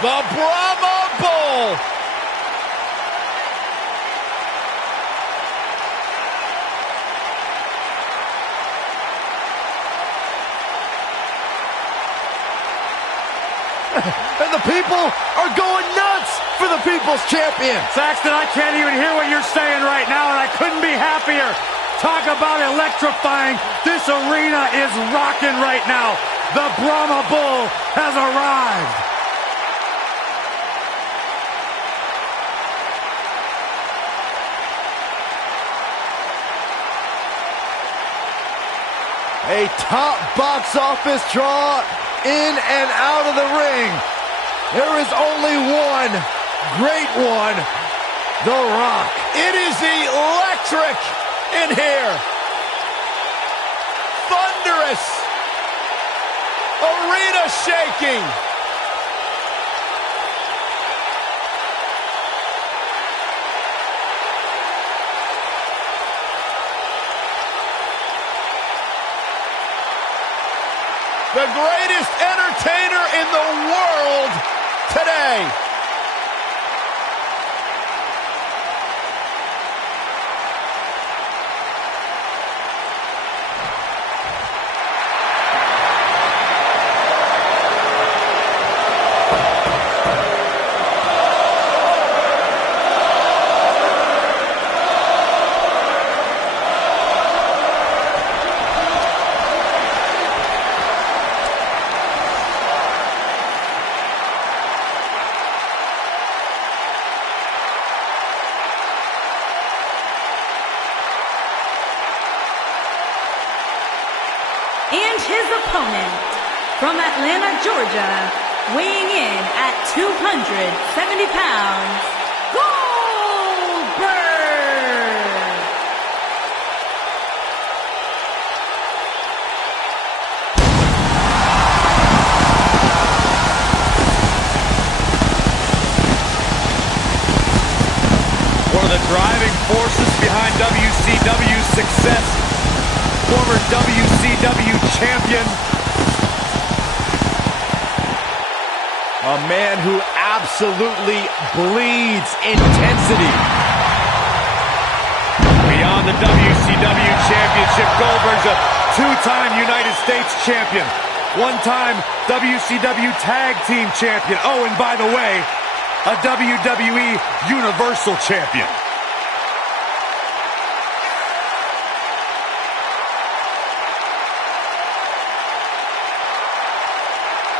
The Brahma Bull. And the people are going nuts for the People's Champion. Saxton, I can't even hear what you're saying right now, and I couldn't be happier. Talk about electrifying. This arena is rocking right now. The Brahma Bull has arrived. A top box office draw in and out of the ring. There is only one great one, The Rock. It is electric in here. Thunderous. Arena shaking. The greatest entertainer in the world today. And his opponent, from Atlanta, Georgia, weighing in at 270 pounds, Goldberg! One of the driving forces behind WCW's success, former WCW champion. A man who absolutely bleeds intensity. Beyond the WCW championship, Goldberg's a two-time United States champion, one-time WCW tag team champion. Oh, and by the way, a WWE Universal champion.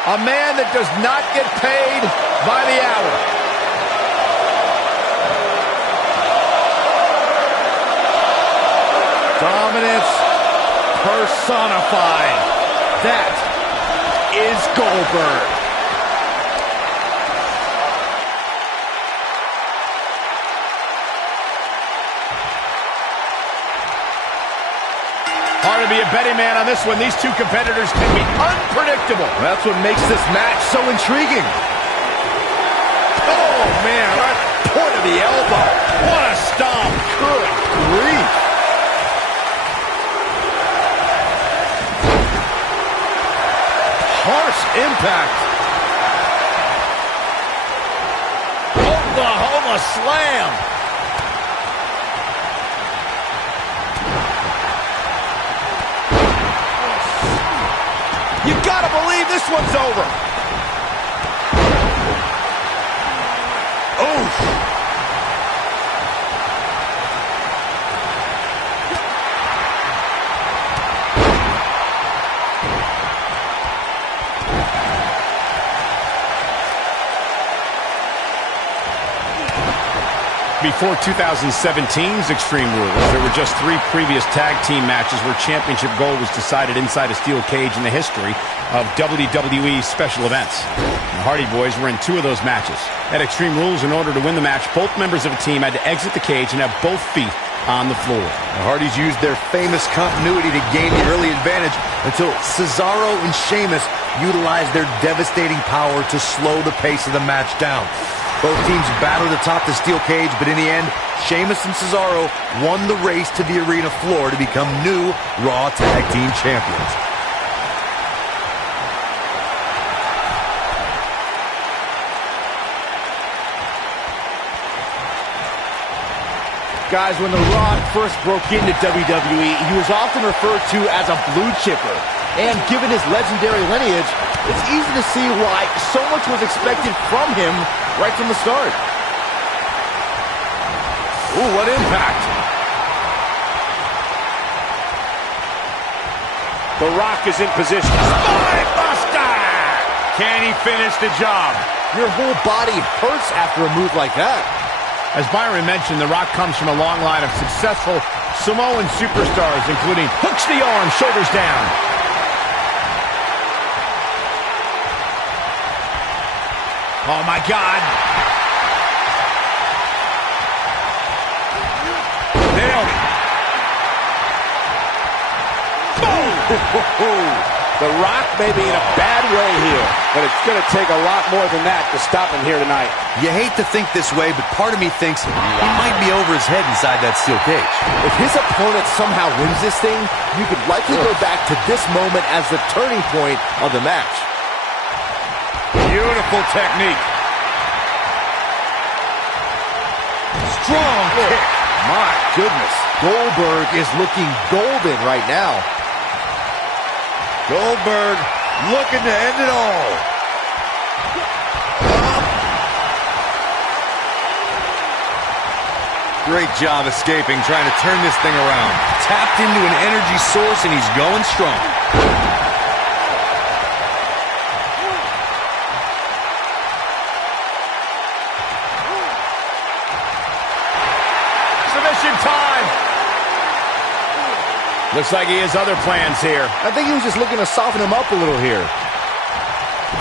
A man that does not get paid by the hour. Dominance personified. That is Goldberg. Hard to be a betting man on this one. These two competitors can be unpredictable. That's what makes this match so intriguing. Oh, man, right point of the elbow. What a stomp. Good grief. Harsh impact. Oklahoma slam. You gotta believe this one's over. Oof. Before 2017's Extreme Rules, there were just 3 previous tag team matches where championship gold was decided inside a steel cage in the history of WWE special events. The Hardy Boys were in 2 of those matches. At Extreme Rules, in order to win the match, both members of a team had to exit the cage and have both feet on the floor. The Hardys used their famous continuity to gain the early advantage until Cesaro and Sheamus utilized their devastating power to slow the pace of the match down. Both teams battled atop the steel cage, but in the end, Sheamus and Cesaro won the race to the arena floor to become new Raw Tag Team Champions. Guys, when The Rock first broke into WWE, he was often referred to as a blue chipper. And given his legendary lineage, it's easy to see why so much was expected from him right from the start. Ooh, what impact. The Rock is in position. Spine buster! Can he finish the job? Your whole body hurts after a move like that. As Byron mentioned, The Rock comes from a long line of successful Samoan superstars, including hooks the arm, shoulders down. Oh, my God. Nailed it. Boom! The Rock may be in a bad way here, but it's going to take a lot more than that to stop him here tonight. You hate to think this way, but part of me thinks he might be over his head inside that steel cage. If his opponent somehow wins this thing, you could likely go back to this moment as the turning point of the match. Beautiful technique. Strong kick. My goodness. Goldberg is looking golden right now. Goldberg looking to end it all. Great job escaping, trying to turn this thing around. Tapped into an energy source, and he's going strong. Submission time. Looks like he has other plans here. I think he was just looking to soften him up a little here.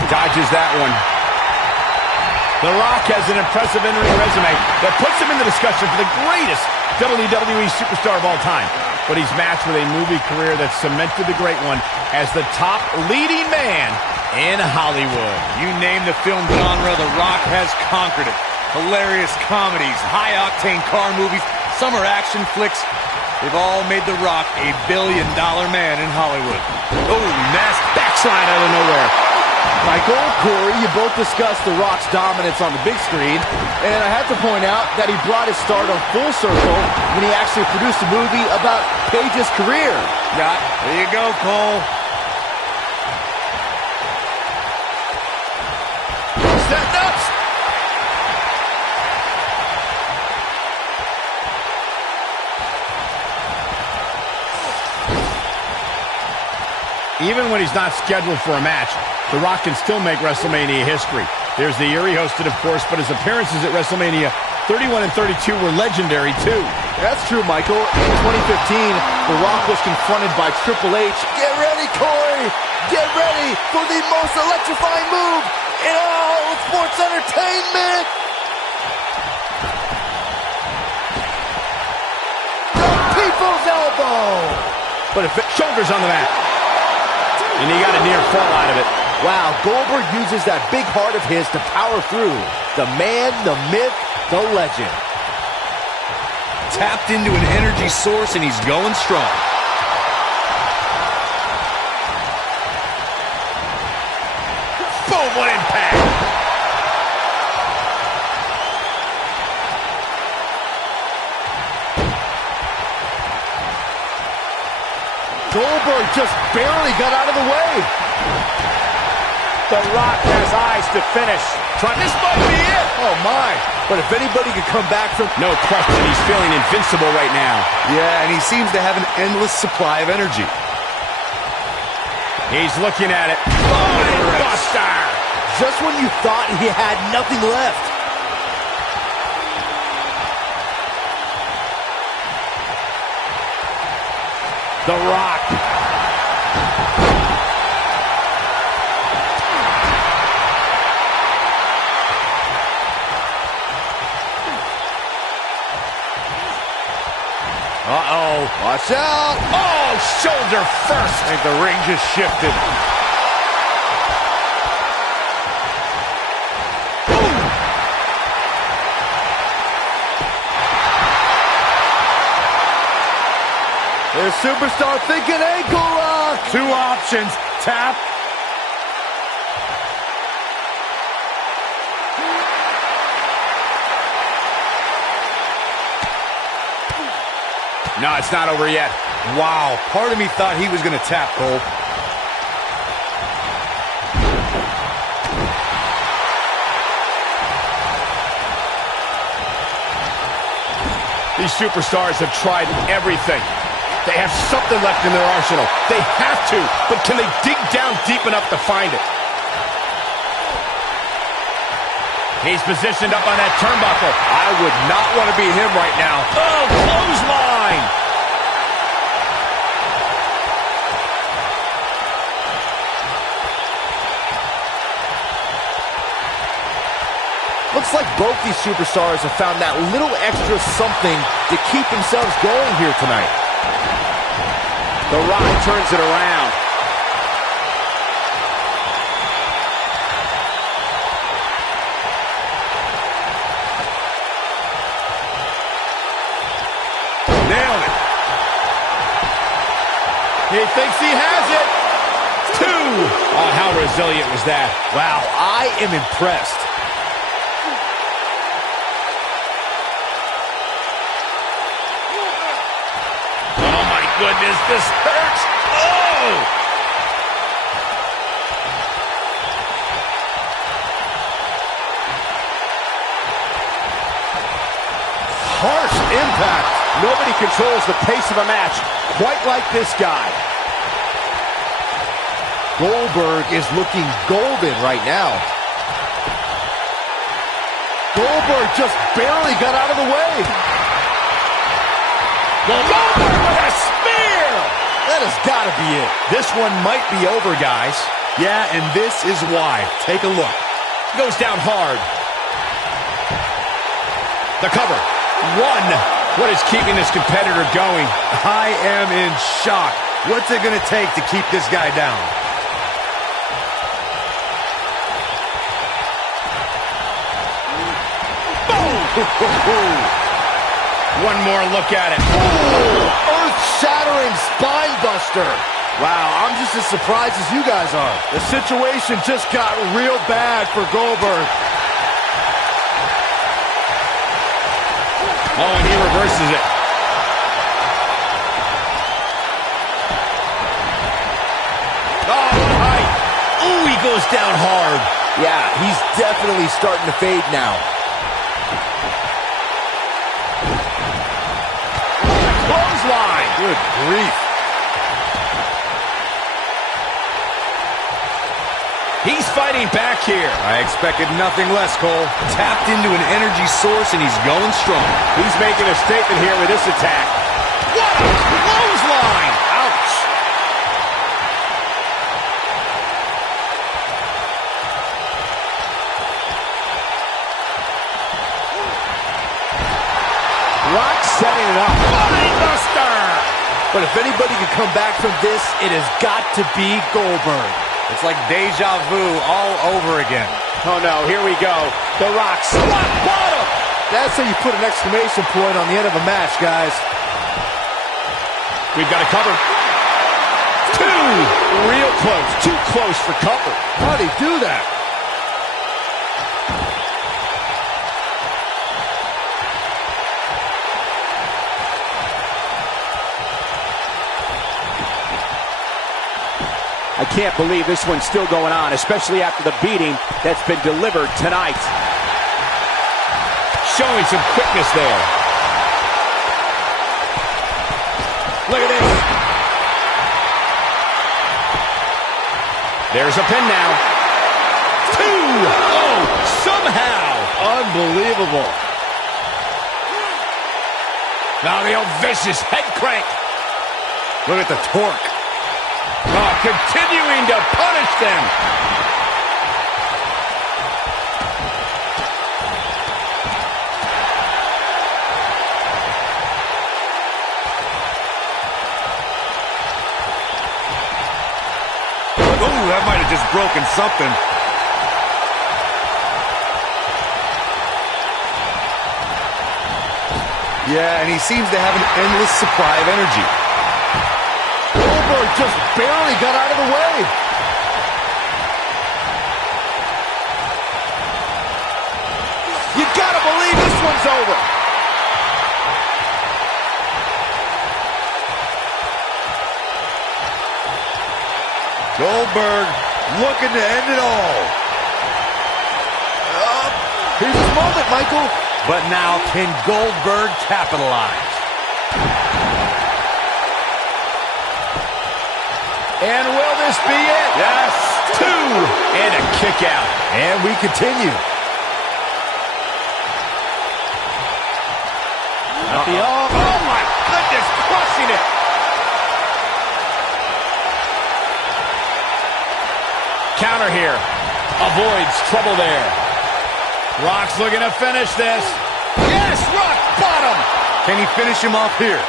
Dodges that one. The Rock has an impressive in-ring resume that puts him in the discussion for the greatest WWE superstar of all time. But he's matched with a movie career that cemented the great one as the top leading man in Hollywood. You name the film genre, The Rock has conquered it. Hilarious comedies, high-octane car movies, summer action flicks. They've all made The Rock a billion-dollar man in Hollywood. Oh, nasty backslide out of nowhere. Michael, Corey, you both discussed The Rock's dominance on the big screen, and I have to point out that he brought his stardom full circle when he actually produced a movie about Paige's career. Yeah, there you go, Cole. Setting up. Even when he's not scheduled for a match, The Rock can still make WrestleMania history. There's the year he hosted, of course, but his appearances at WrestleMania 31 and 32 were legendary, too. That's true, Michael. In 2015, The Rock was confronted by Triple H. Get ready, Corey! Get ready for the most electrifying move in all of sports entertainment! The People's Elbow! But if shoulders on the mat. And he got a near fall out of it. Wow, Goldberg uses that big heart of his to power through. The man, the myth, the legend. Tapped into an energy source, and he's going strong. Boom, what impact. Goldberg just barely got out of the way. The Rock has eyes to finish. This might be it. Oh, my. But if anybody could come back from... No question, he's feeling invincible right now. Yeah, and he seems to have an endless supply of energy. He's looking at it. Buster! Just when you thought he had nothing left. The Rock. Uh-oh. Watch out. Oh, shoulder first. I think the ring just shifted. There's Superstar thinking ankle lock. Two options. Tap. No, it's not over yet. Wow, part of me thought he was going to tap, Cole. These superstars have tried everything. They have something left in their arsenal. They have to, but can they dig down deep enough to find it? He's positioned up on that turnbuckle. I would not want to be him right now. Oh, clothesline! Looks like both these superstars have found that little extra something to keep themselves going here tonight. The Rock turns it around. Nailed it. He thinks he has it. 2! Oh, how resilient was that? Wow, I am impressed. Oh, my goodness, this hurts. Oh! Harsh impact. Nobody controls the pace of a match quite like this guy. Goldberg is looking golden right now. Goldberg just barely got out of the way. Goldberg with a spear! That has got to be it. This one might be over, guys. Yeah, and this is why. Take a look. Goes down hard. The cover. 1. What is keeping this competitor going? I am in shock. What's it going to take to keep this guy down? One more look at it. Earth-shattering spine buster. Wow, I'm just as surprised as you guys are. The situation just got real bad for Goldberg. Oh, and he reverses it. Oh, right. Ooh, he goes down hard. Yeah, he's definitely starting to fade now. Clothesline. Good grief. He's fighting back here. I expected nothing less, Cole. Tapped into an energy source, and he's going strong. He's making a statement here with this attack. What a clothesline! Ouch! Rock setting it up. Buster! But if anybody can come back from this, it has got to be Goldberg. It's like deja vu all over again. Oh, no, here we go. The Rock, rock bottom! That's how you put an exclamation point on the end of a match, guys. We've got a cover. 2! Real close. Too close for cover. How'd he do that? I can't believe this one's still going on, especially after the beating that's been delivered tonight. Showing some quickness there. Look at this. There's a pin now. 2! Oh, somehow. Unbelievable. Now the old vicious head crank. Look at the torque. Oh, continuing to punish them. Ooh, that might have just broken something. Yeah, and he seems to have an endless supply of energy. Goldberg just barely got out of the way. You gotta believe this one's over. Goldberg looking to end it all. Here's his moment, Michael. But now, can Goldberg capitalize? And will this be it? Yes, 2. And a kick out. And we continue. Oh, my goodness, crushing it. Counter here. Avoids trouble there. Rock's looking to finish this. Yes, Rock bottom. Can he finish him off here?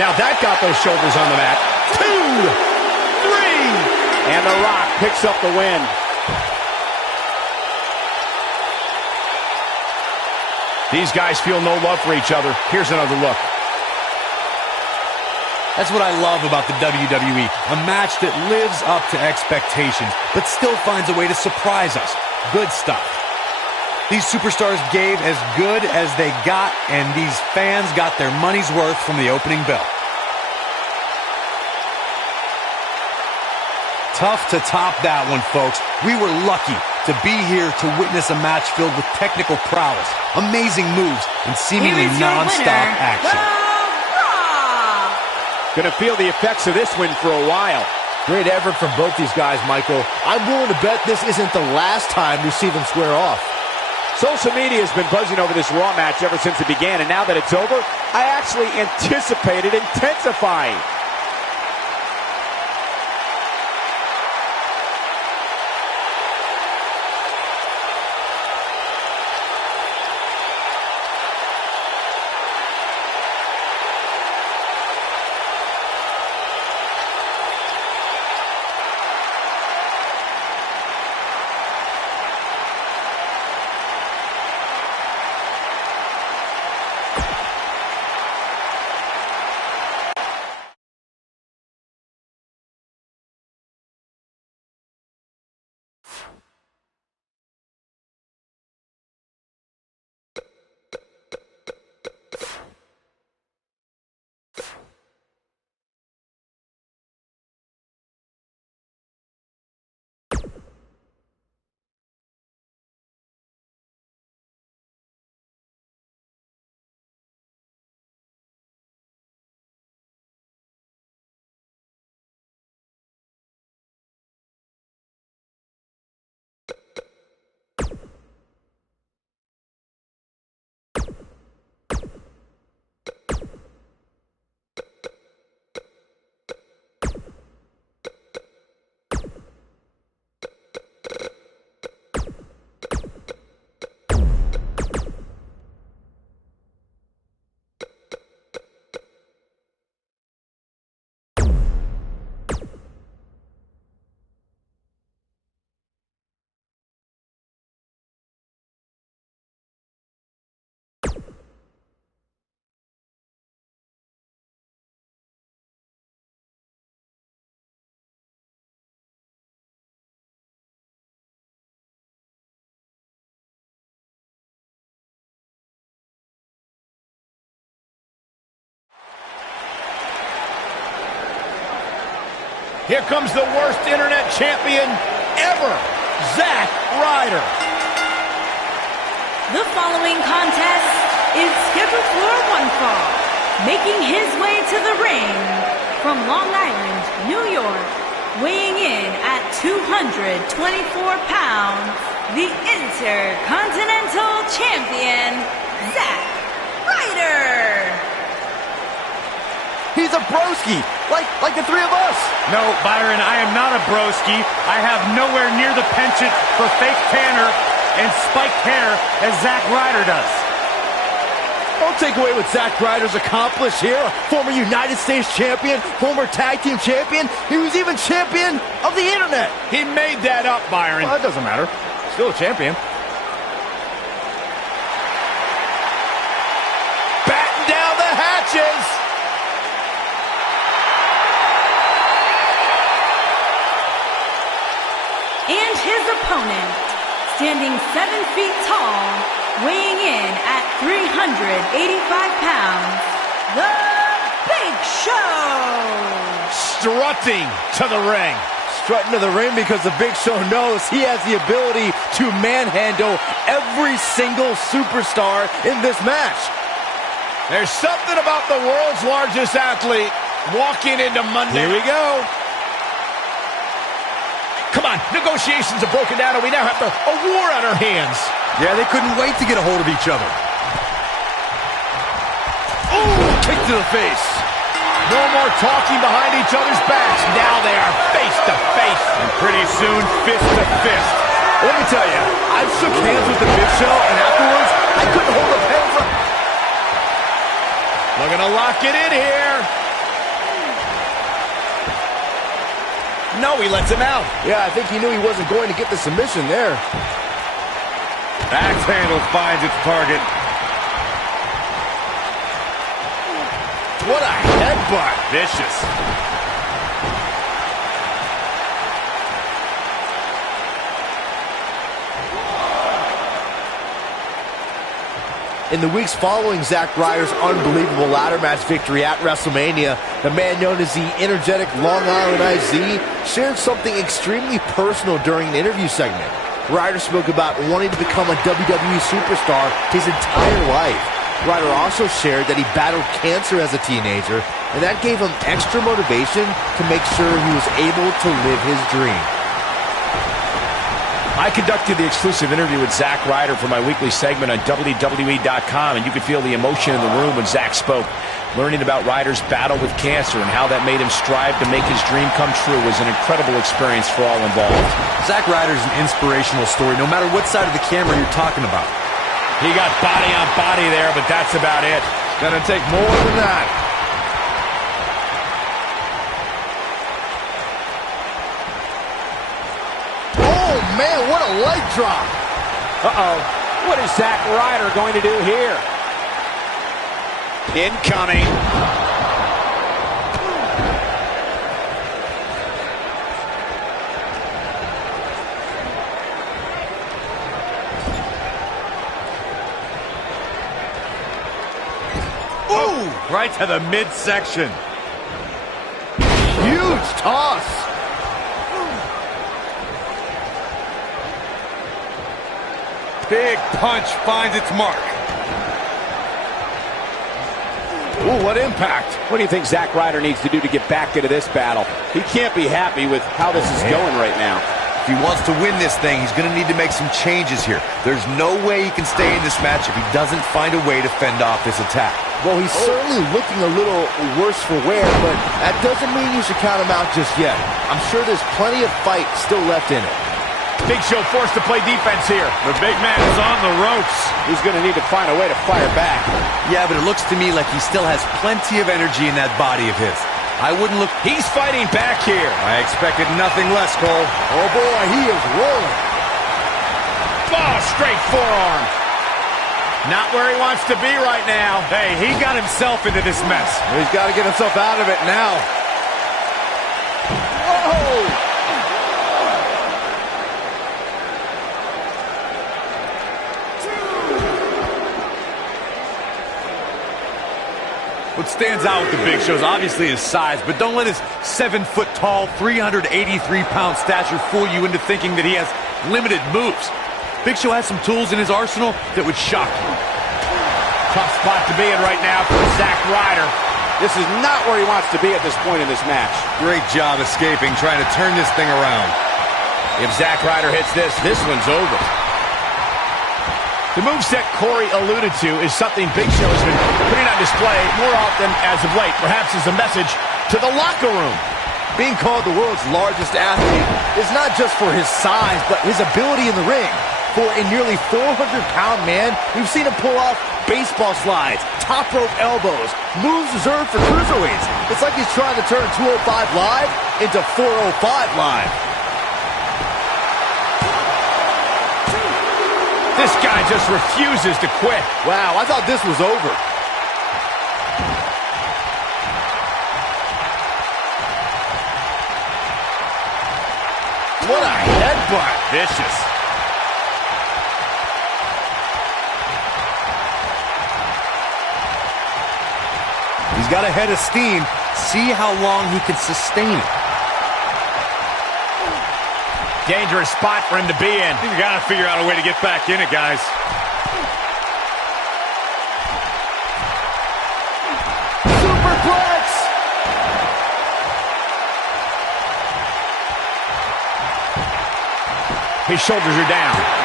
Now that got those shoulders on the mat. 2, 3. And The Rock picks up the win. These guys feel no love for each other. Here's another look. That's what I love about the WWE. A match that lives up to expectations, but still finds a way to surprise us. Good stuff. These superstars gave as good as they got, and these fans got their money's worth from the opening bell. Tough to top that one, folks. We were lucky to be here to witness a match filled with technical prowess, amazing moves, and seemingly non-stop action. Going to feel the effects of this win for a while. Great effort from both these guys, Michael. I'm willing to bet this isn't the last time we see them square off. Social media has been buzzing over this Raw match ever since it began, and now that it's over, I actually anticipate it intensifying. Here comes the worst internet champion ever, Zack Ryder. The following contest is scheduled for one fall. Making his way to the ring from Long Island, New York, weighing in at 224 pounds, the Intercontinental Champion, Zack Ryder. He's a broski, like the three of us. No, Byron, I am not a broski. I have nowhere near the penchant for fake tanner and spiked hair as Zack Ryder does. Don't take away what Zack Ryder's accomplished here. Former United States champion, former tag team champion. He was even champion of the internet. He made that up, Byron. Well, that doesn't matter. Still a champion. Batten down the hatches. And his opponent, standing 7 feet tall, weighing in at 385 pounds, The Big Show! strutting to the ring. Strutting to the ring because the Big Show knows he has the ability to manhandle every single superstar in this match. There's something about the world's largest athlete walking into Monday. Here we go. Come on, negotiations have broken down and we now have a war on our hands. Yeah, they couldn't wait to get a hold of each other. Ooh, kick to the face. No more talking behind each other's backs. Now they are face to face. And pretty soon, fist to fist. Let me tell you, I shook hands with the Big Show, and afterwards, I couldn't hold a pen for... Looking to lock it in here. No, he lets him out. Yeah, I think he knew he wasn't going to get the submission there. Axe handle finds its target. What a headbutt. Vicious. In the weeks following Zack Ryder's unbelievable ladder match victory at WrestleMania, the man known as the energetic Long Island IZ shared something extremely personal during an interview segment. Ryder spoke about wanting to become a WWE superstar his entire life. Ryder also shared that he battled cancer as a teenager, and that gave him extra motivation to make sure he was able to live his dream. I conducted the exclusive interview with Zack Ryder for my weekly segment on WWE.com, and you could feel the emotion in the room when Zack spoke. Learning about Ryder's battle with cancer and how that made him strive to make his dream come true was an incredible experience for all involved. Zack Ryder's an inspirational story, no matter what side of the camera you're talking about. He got body on body there, but that's about it. It's gonna take more than that. Oh, man, what a leg drop. Uh-oh. What is Zack Ryder going to do here? Incoming. Right to the midsection. Huge toss. Big punch finds its mark. Ooh, what impact. What do you think Zack Ryder needs to do to get back into this battle? He can't be happy with how this is going right now. If he wants to win this thing, he's going to need to make some changes here. There's no way he can stay in this match if he doesn't find a way to fend off this attack. Well, he's certainly looking a little worse for wear, but that doesn't mean you should count him out just yet. I'm sure there's plenty of fight still left in it. Big Show forced to play defense here. The big man is on the ropes. He's going to need to find a way to fire back. Yeah, but it looks to me like he still has plenty of energy in that body of his. I wouldn't look... He's fighting back here. I expected nothing less, Cole. Oh, boy, he is rolling. Oh, straight forearm. Not where he wants to be right now. Hey, he got himself into this mess. He's got to get himself out of it now. Whoa! What stands out with the Big Show is obviously his size, but don't let his 7-foot-tall, 383-pound stature fool you into thinking that he has limited moves. Big Show has some tools in his arsenal that would shock you. Tough spot to be in right now for Zack Ryder. This is not where he wants to be at this point in this match. Great job escaping, trying to turn this thing around. If Zack Ryder hits this one's over. The moveset Corey alluded to is something Big Show has been putting on display more often as of late, perhaps as a message to the locker room. Being called the world's largest athlete is not just for his size, but his ability in the ring. For a nearly 400-pound man, we've seen him pull off baseball slides, top rope elbows, moves reserved for cruiserweights. It's like he's trying to turn 205 Live into 405 Live. This guy just refuses to quit. Wow, I thought this was over. What a headbutt. Vicious. He's got a head of steam. See how long he can sustain it. Dangerous spot for him to be in. You got to figure out a way to get back in it, guys. Superplex! His shoulders are down.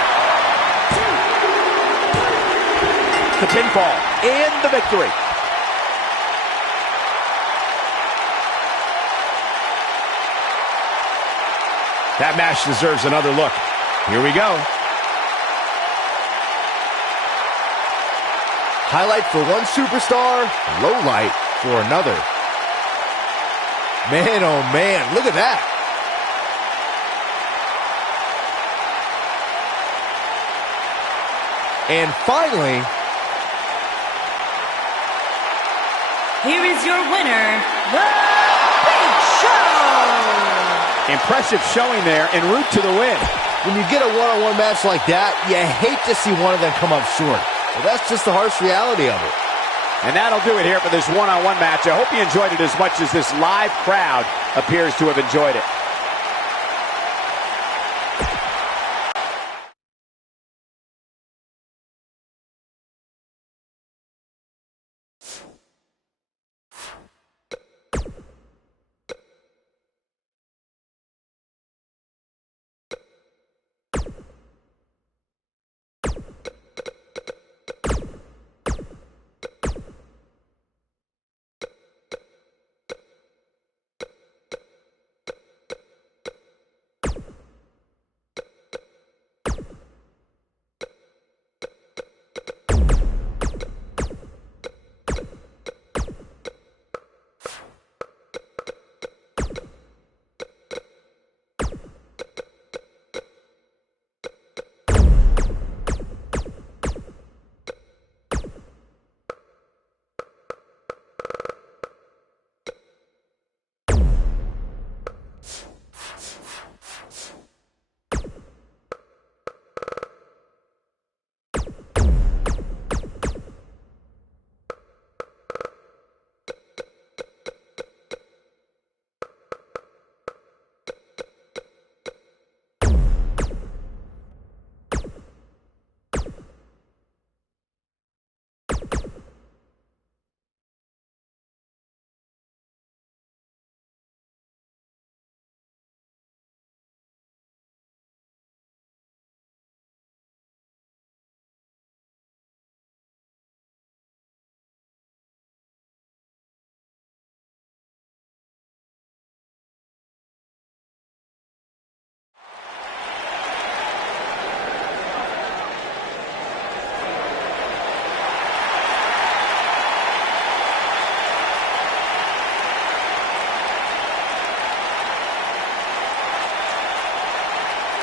The pinfall and the victory. That match deserves another look. Here we go. Highlight for one superstar, low light for another. Man, oh man, look at that. And finally, Here is your winner, The Big Show! Impressive showing there en route to the win. when you get a one-on-one match like that, you hate to see one of them come up short. But that's just the harsh reality of it. And that'll do it here for this one-on-one match. I hope you enjoyed it as much as this live crowd appears to have enjoyed it.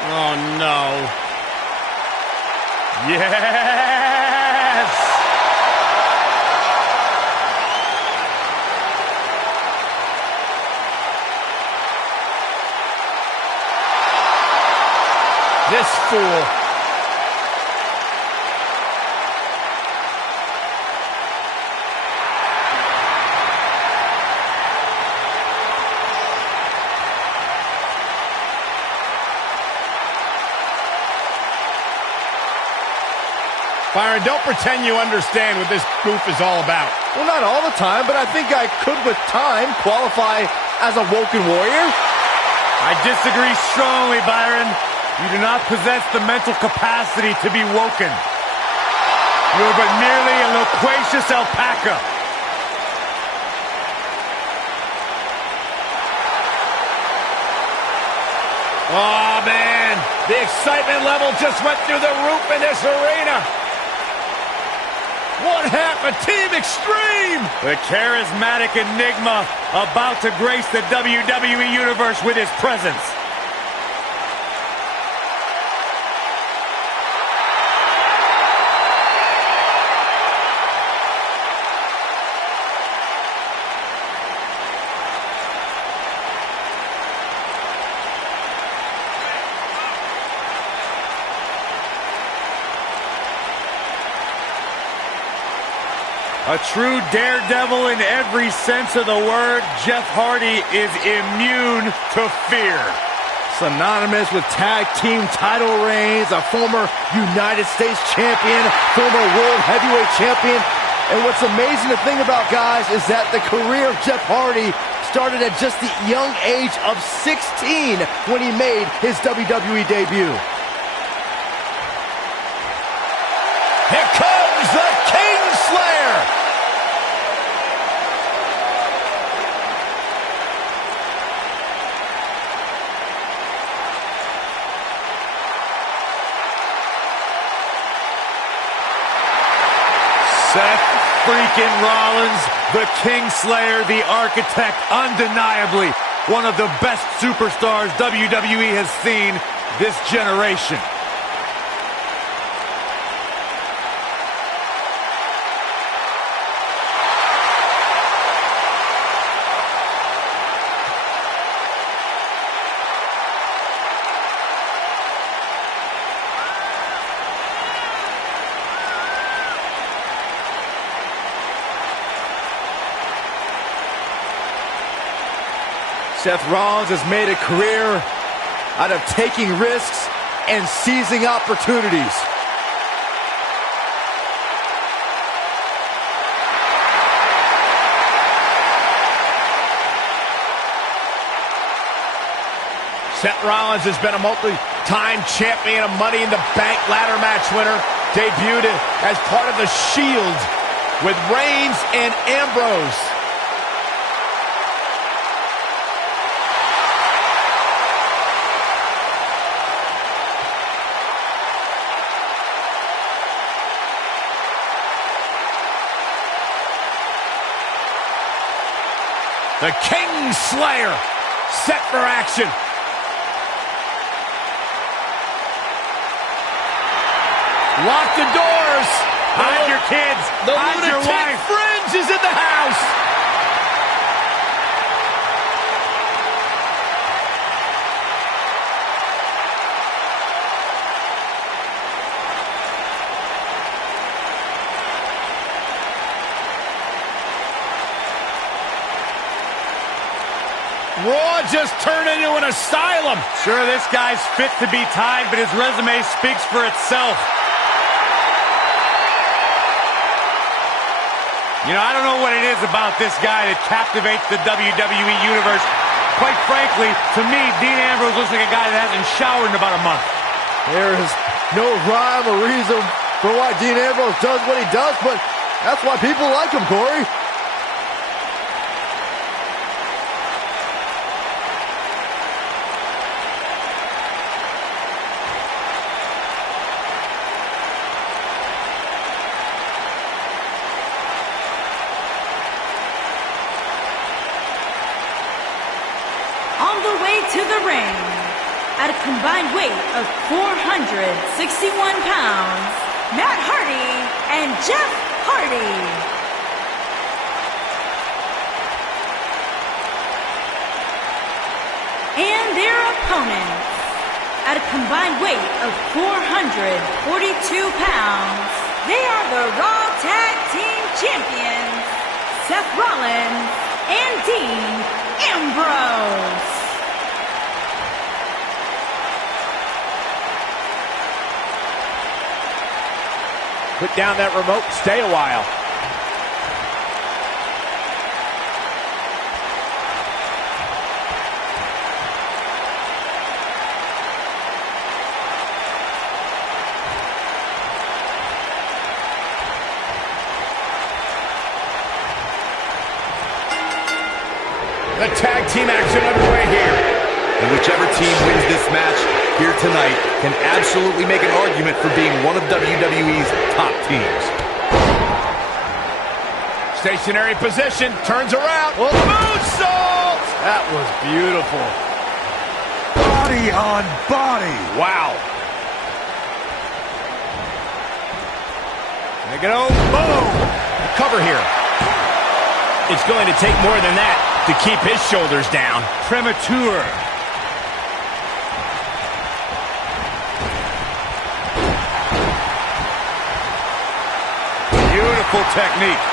Oh, no. Yes! This fool. Byron, don't pretend you understand what this goof is all about. Well, not all the time, but I think I could, with time, qualify as a Woken Warrior. I disagree strongly, Byron. You do not possess the mental capacity to be woken. You are but merely a loquacious alpaca. Oh, man. The excitement level just went through the roof in this arena. One half of Team Extreme. The charismatic enigma about to grace the WWE Universe with his presence. A true daredevil in every sense of the word, Jeff Hardy is immune to fear. Synonymous with tag team title reigns, a former United States champion, former world heavyweight champion. And what's amazing to think about, guys, is that the career of Jeff Hardy started at just the young age of 16 when he made his WWE debut. Here comes the Kingslayer! Seth freaking Rollins, the Kingslayer, the architect, undeniably one of the best superstars WWE has seen this generation. Seth Rollins has made a career out of taking risks and seizing opportunities. Seth Rollins has been a multi-time champion, a Money in the Bank ladder match winner, debuted as part of the Shield with Reigns and Ambrose. The Kingslayer set for action. Lock the doors. Hide your kids. Hide your wife. Fringe is in the house. Raw just turned into an asylum. Sure, this guy's fit to be tied, but his resume speaks for itself. You know, I don't know what it is about this guy that captivates the WWE Universe. Quite frankly, to me, Dean Ambrose looks like a guy that hasn't showered in about a month. There is no rhyme or reason for why Dean Ambrose does what he does, but that's why people like him, Corey. On the way to the ring, at a combined weight of 461 pounds, Matt Hardy and Jeff Hardy. And their opponents, at a combined weight of 442 pounds, they are the Raw Tag Team Champions, Seth Rollins and Dean Ambrose. Put down that remote, stay a while. The tag team action underway here. And whichever team wins this match here tonight can absolutely make an argument for being one of WWE's top teams. Stationary position, turns around. Oh. Moonsault! That was beautiful. Body on body. Wow. Make it oh, boom. Cover here. It's going to take more than that to keep his shoulders down. Premature. Beautiful technique.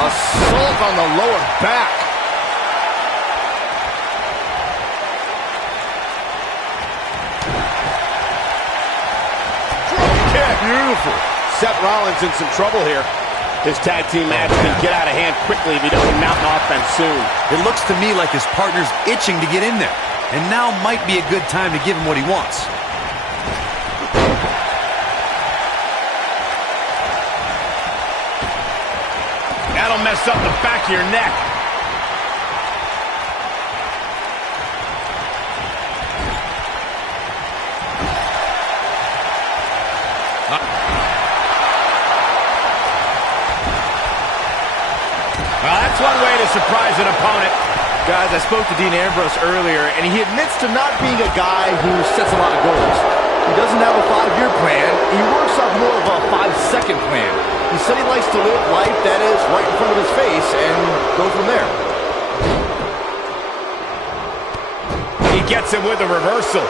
Assault on the lower back. Drop kick. Beautiful. Seth Rollins in some trouble here. This tag team match can get out of hand quickly if he doesn't mount an offense soon. It looks to me like his partner's itching to get in there. And now might be a good time to give him what he wants. That'll mess up the back of your neck. Well, that's one way to surprise an opponent. Guys, I spoke to Dean Ambrose earlier, and he admits to not being a guy who sets a lot of goals. He doesn't have a 5-year plan. He works off more of a 5-second plan. He said he likes to live life that is right in front of his face and go from there. He gets him with a reversal.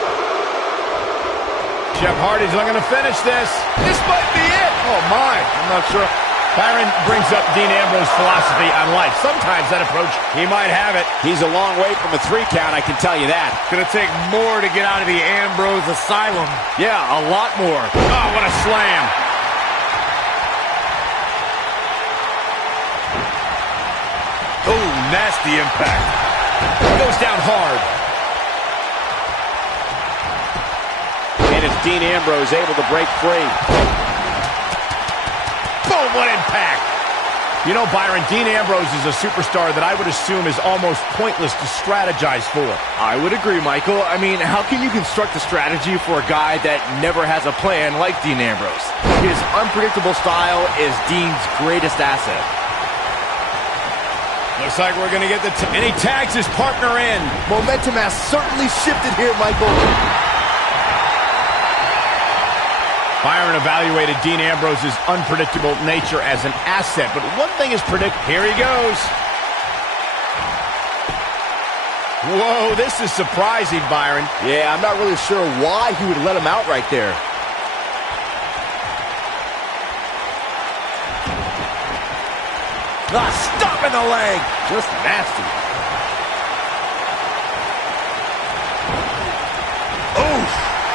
Jeff Hardy's looking to finish this. This might be it. Oh, my. I'm not sure. Byron brings up Dean Ambrose's philosophy on life. Sometimes that approach, he might have it. He's a long way from a 3 count, I can tell you that. It's going to take more to get out of the Ambrose asylum. Yeah, a lot more. Oh, what a slam. Oh, nasty impact. He goes down hard. And it's Dean Ambrose able to break free. Boom, what impact. You know, Byron, Dean Ambrose is a superstar that I would assume is almost pointless to strategize for. I would agree, Michael. I mean, how can you construct a strategy for a guy that never has a plan like Dean Ambrose? His unpredictable style is Dean's greatest asset. Looks like we're going to get and he tags his partner in. Momentum has certainly shifted here, Michael. Byron evaluated Dean Ambrose's unpredictable nature as an asset, but one thing is predictable. Here he goes. Whoa, this is surprising, Byron. Yeah, I'm not really sure why he would let him out right there. Stop in the leg. Just nasty.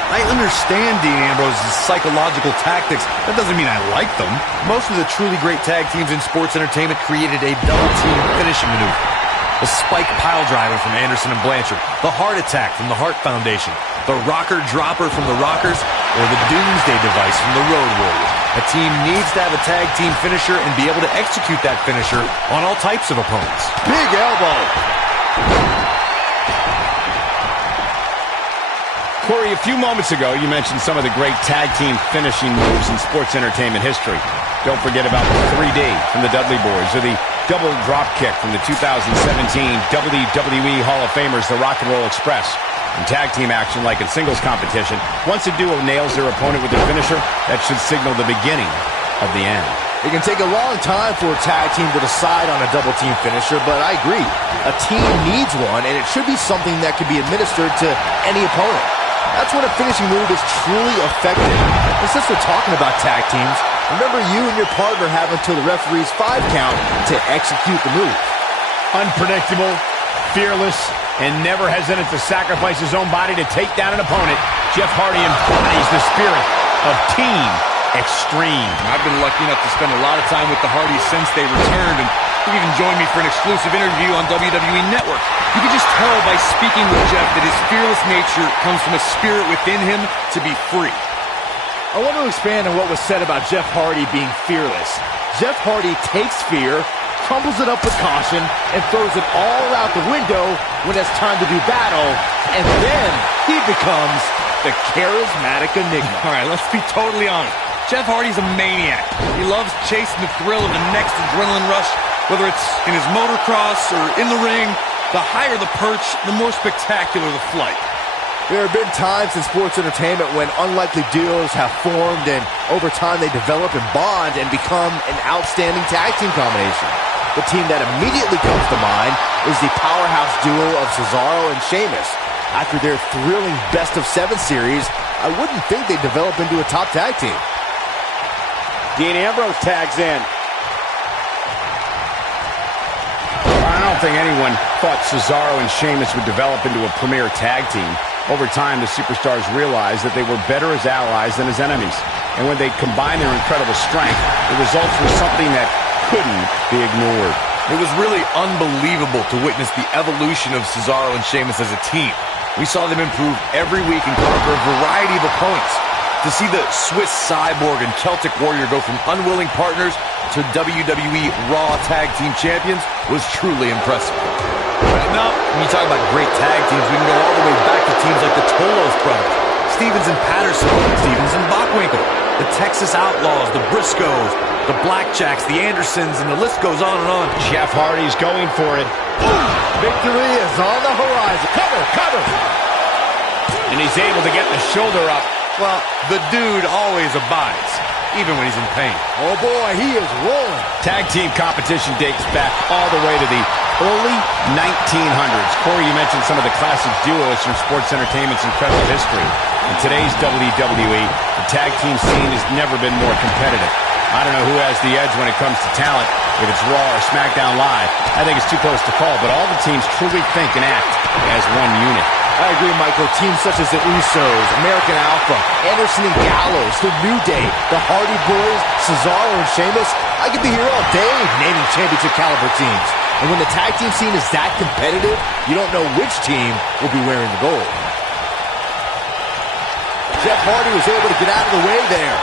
I understand Dean Ambrose's psychological tactics. That doesn't mean I like them. Most of the truly great tag teams in sports entertainment created a double-team finishing maneuver. The spike pile driver from Anderson and Blanchard, the heart attack from the Hart Foundation, the rocker dropper from the Rockers, or the doomsday device from the Road Warriors. A team needs to have a tag team finisher and be able to execute that finisher on all types of opponents. Big elbow. Corey, a few moments ago, you mentioned some of the great tag team finishing moves in sports entertainment history. Don't forget about the 3D from the Dudley Boys, or the double drop kick from the 2017 WWE Hall of Famers, the Rock and Roll Express. In tag team action, like in singles competition, once a duo nails their opponent with their finisher, that should signal the beginning of the end. It can take a long time for a tag team to decide on a double team finisher, but I agree. A team needs one, and it should be something that can be administered to any opponent. That's when a finishing move is truly effective. And since we're talking about tag teams, remember you and your partner have until the referee's 5 count to execute the move. Unpredictable, fearless, and never hesitant to sacrifice his own body to take down an opponent, Jeff Hardy embodies the spirit of Team Extreme. I've been lucky enough to spend a lot of time with the Hardys since they returned, and you even joined me for an exclusive interview on WWE Network. You can just tell by speaking with Jeff that his fearless nature comes from a spirit within him to be free. I want to expand on what was said about Jeff Hardy being fearless. Jeff Hardy takes fear, crumbles it up with caution, and throws it all out the window when it's time to do battle, and then he becomes the charismatic enigma. All right, let's be totally honest. Jeff Hardy's a maniac. He loves chasing the thrill of the next adrenaline rush, whether it's in his motocross or in the ring. The higher the perch, the more spectacular the flight. There have been times in sports entertainment when unlikely duos have formed, and over time they develop and bond and become an outstanding tag team combination. The team that immediately comes to mind is the powerhouse duo of Cesaro and Sheamus. After their thrilling best-of-7 series, I wouldn't think they'd develop into a top tag team. Dean Ambrose tags in. don't think anyone thought Cesaro and Sheamus would develop into a premier tag team. Over time, the superstars realized that they were better as allies than as enemies. And when they combined their incredible strength, the results were something that couldn't be ignored. It was really unbelievable to witness the evolution of Cesaro and Sheamus as a team. We saw them improve every week and conquer a variety of opponents. To see the Swiss Cyborg and Celtic Warrior go from unwilling partners to WWE Raw Tag Team Champions was truly impressive. Now, when you talk about great tag teams, we can go all the way back to teams like the Tolos brothers, Stevens and Patterson, Stevens and Bockwinkel, the Texas Outlaws, the Briscoes, the Blackjacks, the Andersons, and the list goes on and on. Jeff Hardy's going for it. Boom! Victory is on the horizon. Cover, cover! And he's able to get the shoulder up. Well, the dude always abides, even when he's in pain. Oh boy, he is rolling. Tag team competition dates back all the way to the early 1900s. Corey, you mentioned some of the classic duos from sports entertainment's incredible history. In today's WWE, the tag team scene has never been more competitive. I don't know who has the edge when it comes to talent, if it's Raw or SmackDown Live. I think it's too close to call, but all the teams truly think and act as one unit. I agree, Michael. Teams such as the Usos, American Alpha, Anderson and Gallows, The New Day, the Hardy Boys, Cesaro and Sheamus. I could be here all day naming championship caliber teams. And when the tag team scene is that competitive, you don't know which team will be wearing the gold. Jeff Hardy was able to get out of the way there.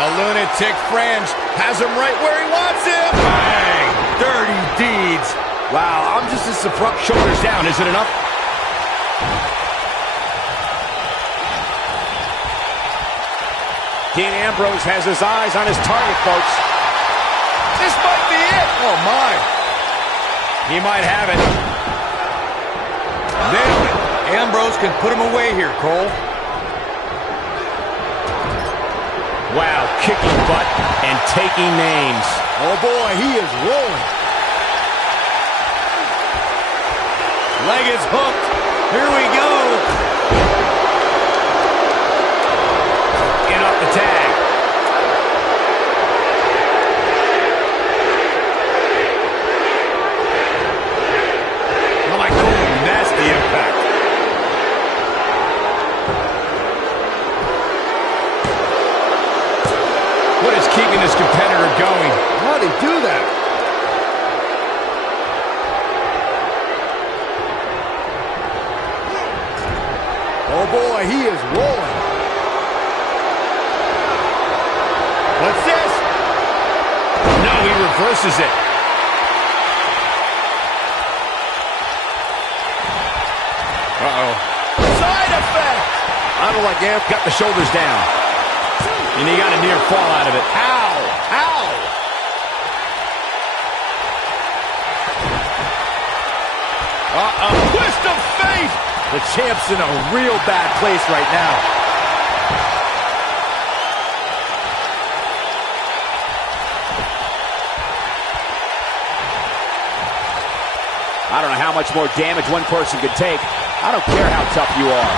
The lunatic Fringe has him right where he wants him. Bang! Dirty deeds. Wow, I'm just as surprised. Shoulders down, is it enough? Dean Ambrose has his eyes on his target, folks. This might be it. Oh, my. He might have it. Nailed it. Ambrose can put him away here, Cole. Wow, kicking butt and taking names. Oh, boy, he is rolling. Leg is hooked. Here we go. In off the tag. Oh, my God. Nasty impact. What is keeping this competitor going? How did he do that? Oh boy, he is rolling. What's this? No, he reverses it. Uh-oh. Side effect! I don't like Amp. Got the shoulders down. And he got a near fall out of it. Ow! Ow! Uh-oh. Twist of fate! The champ's in a real bad place right now. I don't know how much more damage one person could take. I don't care how tough you are.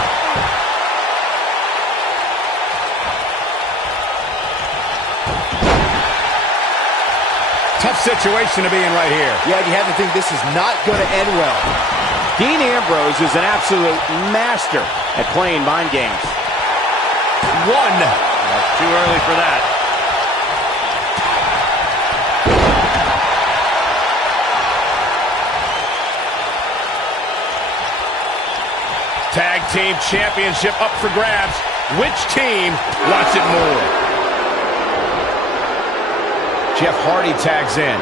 Tough situation to be in right here. Yeah, you have to think this is not going to end well. Dean Ambrose is an absolute master at playing mind games. One. Too early for that. Tag team championship up for grabs. Which team wants it more? Jeff Hardy tags in.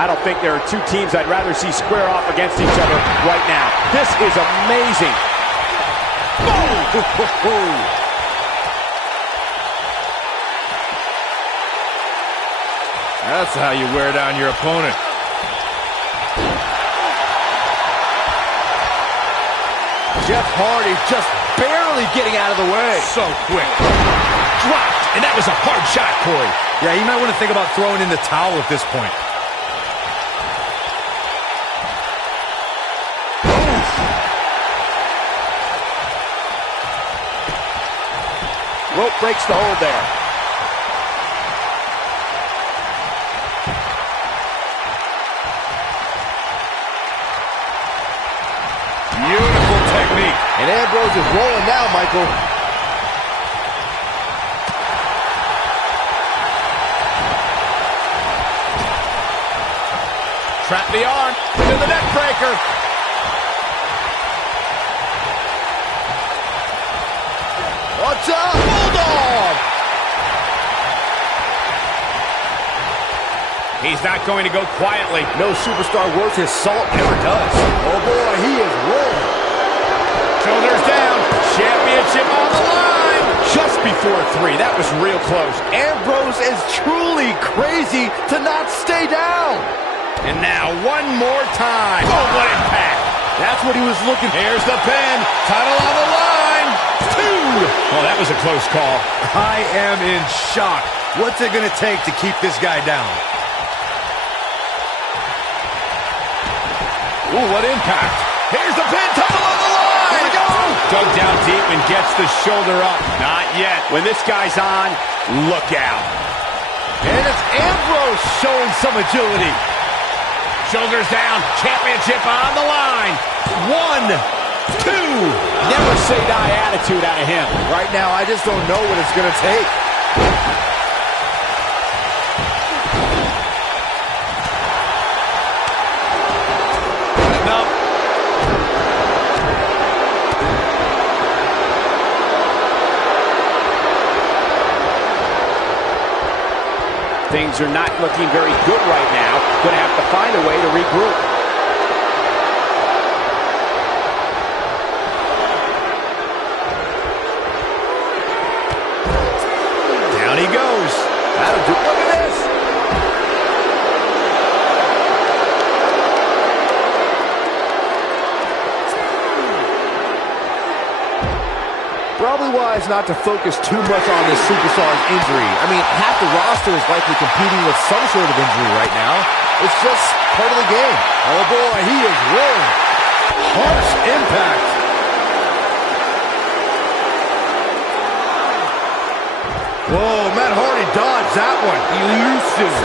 I don't think there are two teams I'd rather see square off against each other right now. This is amazing. Boom! That's how you wear down your opponent. Jeff Hardy just barely getting out of the way. So quick. Dropped. And that was a hard shot, Corey. Yeah, you might want to think about throwing in the towel at this point. Rope breaks the hold there. Beautiful technique. And Ambrose is rolling now, Michael. Trap the arm to the neck breaker. What's up, Bulldog? He's not going to go quietly. No superstar worth his salt ever does. Oh boy, he is rolling. Shoulders down. Championship on the line. Just before 3. That was real close. Ambrose is truly crazy to not stay down. And now one more time. Oh, what impact. That's what he was looking for. Here's the pin. Title on the line. 2. Oh, that was a close call. I am in shock. What's it going to take to keep this guy down? Ooh, what impact. Here's the pin. Title on the line. Here we go. Dug down deep and gets the shoulder up. Not yet. When this guy's on, look out. And it's Ambrose showing some agility. Shoulders down. Championship on the line. 1, 2. Never say die attitude out of him. Right now, I just don't know what it's going to take. No. Things are not looking very good right now. Going to have to find a way to regroup. Down he goes. That'll do. Look at this. Probably wise not to focus too much on this superstar's injury. I mean, half the roster is likely competing with some sort of injury right now. It's just part of the game. Oh boy, he is rolling. Harsh impact. Whoa, Matt Hardy dodged that one. Elusive.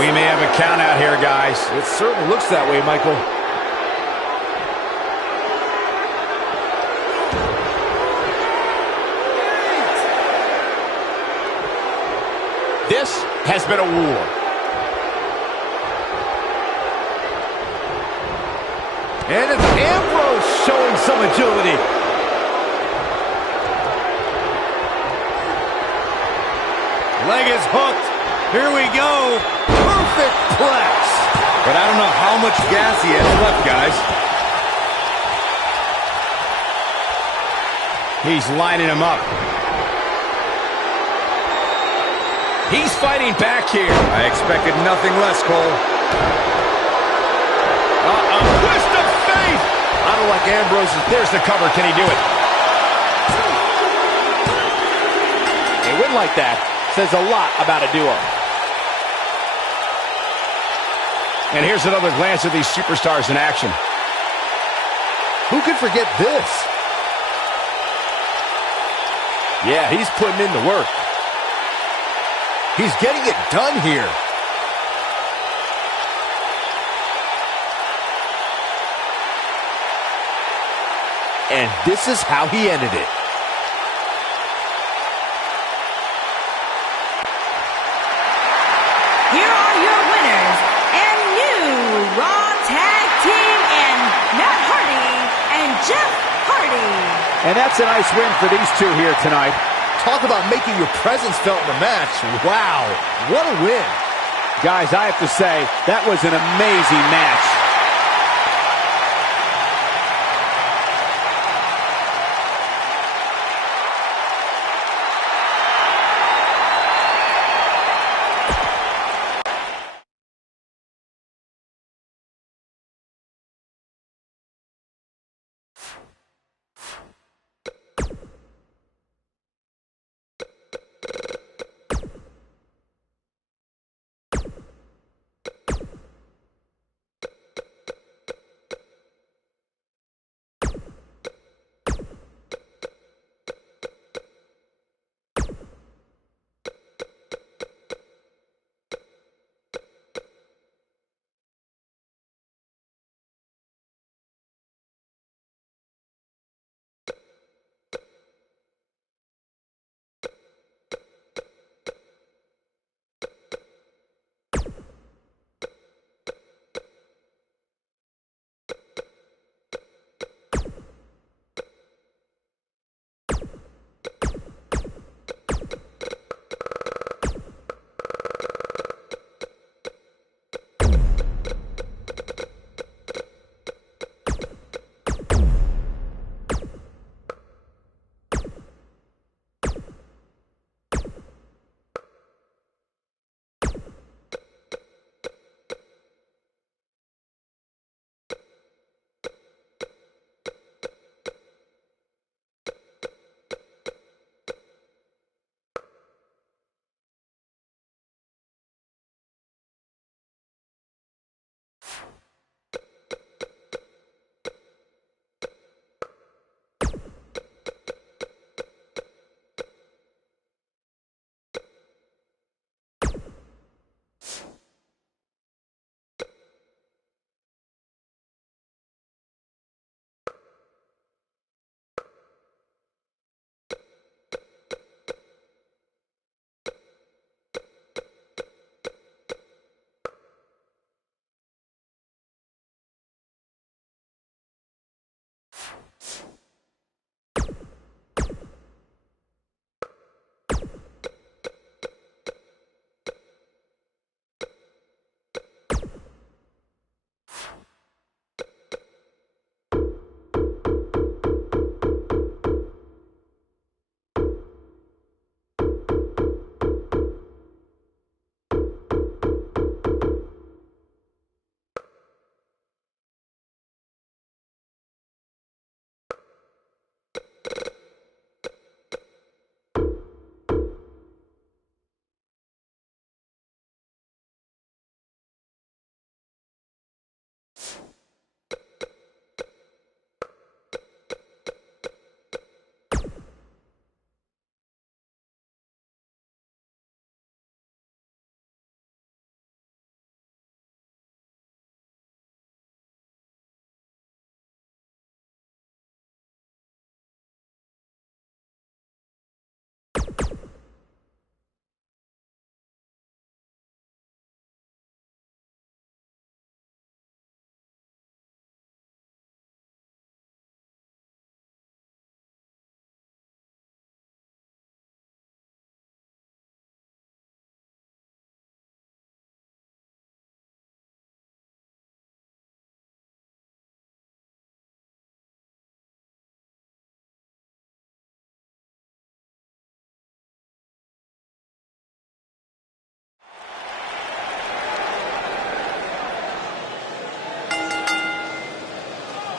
We may have a count out here, guys. It certainly looks that way, Michael. This has been a war. And it's Ambrose showing some agility. Leg is hooked. Here we go. Perfect plex. But I don't know how much gas he has left, guys. He's lining him up. He's fighting back here. I expected nothing less, Cole. Twist of fate. I don't like Ambrose's. There's the cover. Can he do it? A win like that says a lot about a duo. And here's another glance at these superstars in action. Who could forget this? Yeah, he's putting in the work. He's getting it done here. And this is how he ended it. Here are your winners and new Raw Tag Team and Matt Hardy and Jeff Hardy. And that's a nice win for these two here tonight. Talk about making your presence felt in the match. Wow, what a win. Guys, I have to say, that was an amazing match.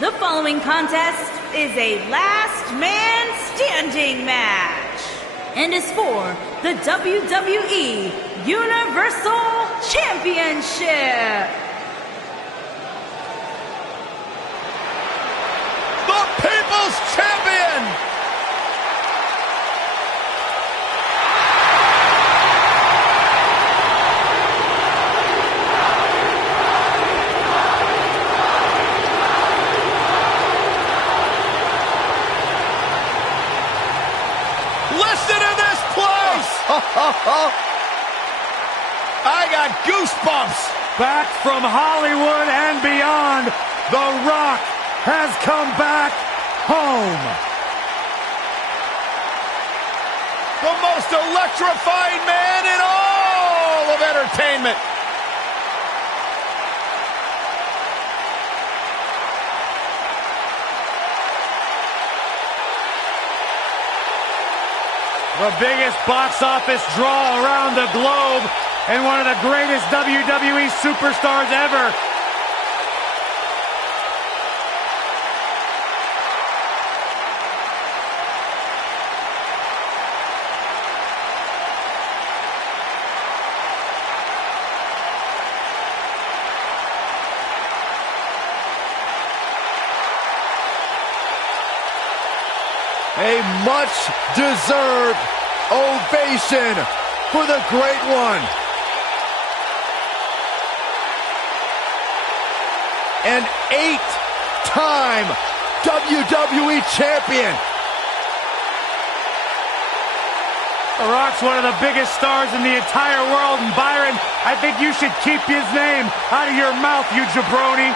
The following contest is a last man standing match and is for the WWE Universal Championship. The People's Champion! Listen to this place! I got goosebumps! Back from Hollywood and beyond, The Rock has come back home. The most electrifying man in all of entertainment. The biggest box office draw around the globe and one of the greatest WWE superstars ever. A much-deserved ovation for the Great One. An 8-time WWE Champion. The Rock's one of the biggest stars in the entire world, and Byron, I think you should keep his name out of your mouth, you jabroni.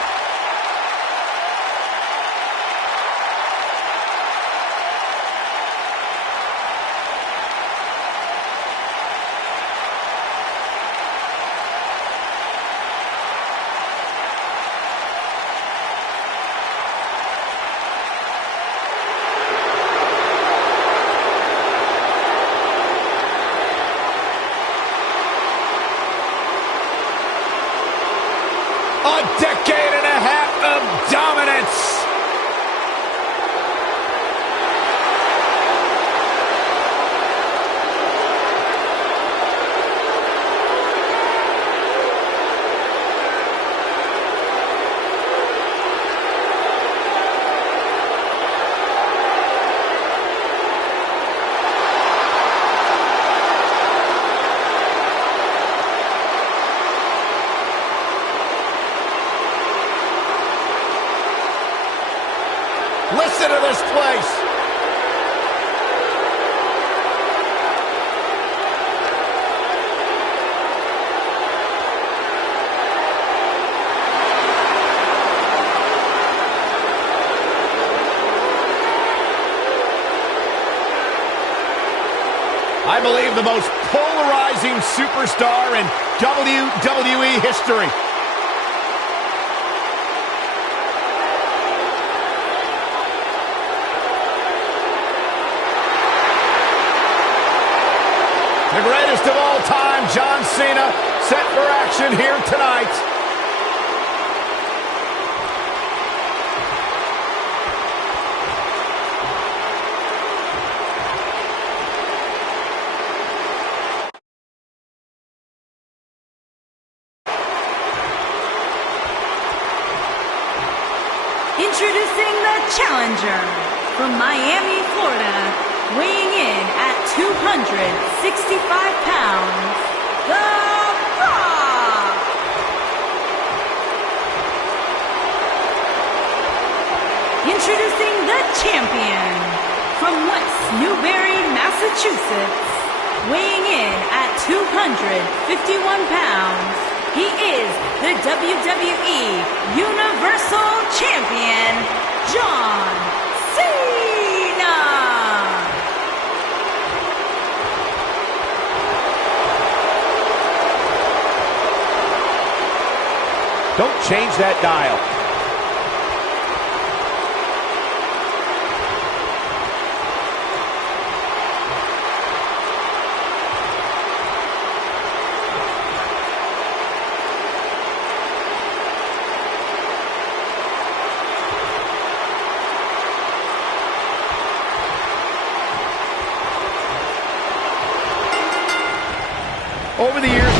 A decade and a half of dominance. Listen to this place. I believe the most polarizing superstar in WWE history. The greatest of all time, John Cena, set for action here tonight. Introducing the challenger from Miami, Florida, weighing in at 265 pounds, The Rock! Introducing the champion from West Newbury, Massachusetts, weighing in at 251 pounds, he is the WWE Universal Champion, John Cena! Don't change that dial.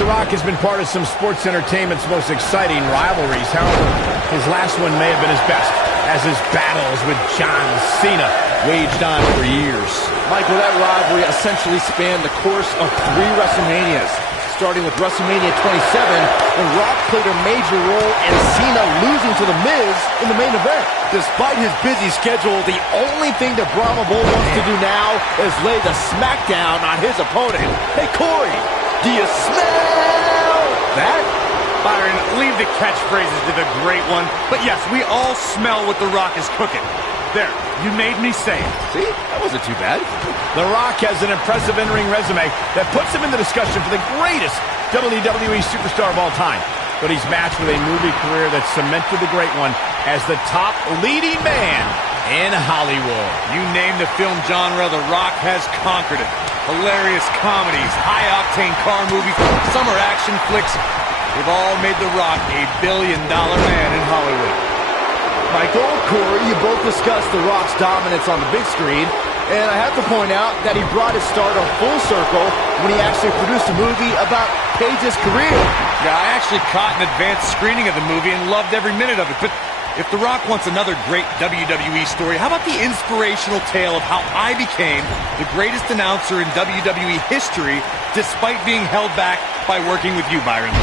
The Rock has been part of some sports entertainment's most exciting rivalries. However, his last one may have been his best, as his battles with John Cena waged on for years. Michael, that rivalry essentially spanned the course of 3 WrestleManias, starting with WrestleMania 27, when Rock played a major role in Cena losing to The Miz in the main event. Despite his busy schedule, the only thing that Brahma Bull wants to do now is lay the smackdown on his opponent. Hey, Corey, do you smell that? Byron, leave the catchphrases to the great one. But yes, we all smell what The Rock is cooking. There, you made me say it. See, that wasn't too bad. The Rock has an impressive in-ring resume that puts him in the discussion for the greatest WWE superstar of all time. But he's matched with a movie career that cemented the great one as the top leading man in Hollywood. You name the film genre, The Rock has conquered it. Hilarious comedies, high-octane car movies, summer action flicks. They've all made The Rock a billion-dollar man in Hollywood. Michael, Corey, you both discussed The Rock's dominance on the big screen, and I have to point out that he brought his stardom full circle when he actually produced a movie about Paige's career. Yeah, I actually caught an advanced screening of the movie and loved every minute of it, but if The Rock wants another great WWE story, how about the inspirational tale of how I became the greatest announcer in WWE history despite being held back by working with you, Byron?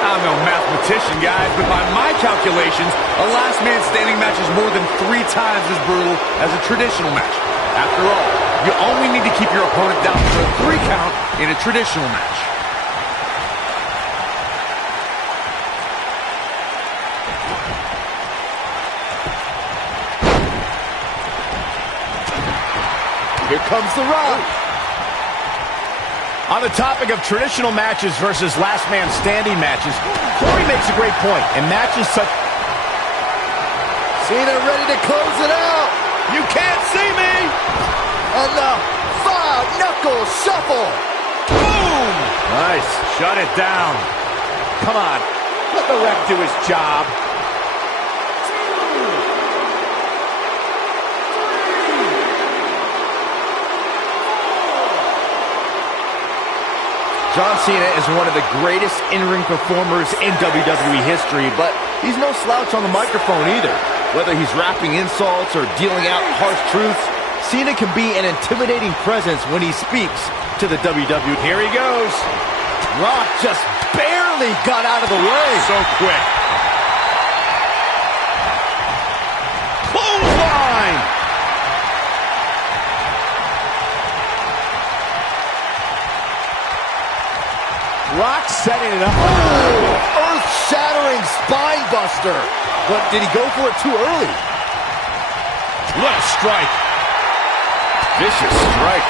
I'm no mathematician, guys, but by my calculations, a last man standing match is more than 3 times as brutal as a traditional match. After all, you only need to keep your opponent down for a 3 count in a traditional match. Here comes The Rock. On the topic of traditional matches versus last man standing matches, Corey makes a great point. In matches such... Cena ready to close it out. You can't see me! And the 5-knuckle shuffle. Boom! Nice. Shut it down. Come on. Let the ref do his job. John Cena is one of the greatest in-ring performers in WWE history, but he's no slouch on the microphone either. Whether he's rapping insults or dealing out harsh truths, Cena can be an intimidating presence when he speaks to the WWE. Here he goes. Rock just barely got out of the way. So quick. Clothesline! Rock setting it up. Oh, earth-shattering spine buster. But did he go for it too early? What a strike. Vicious strike.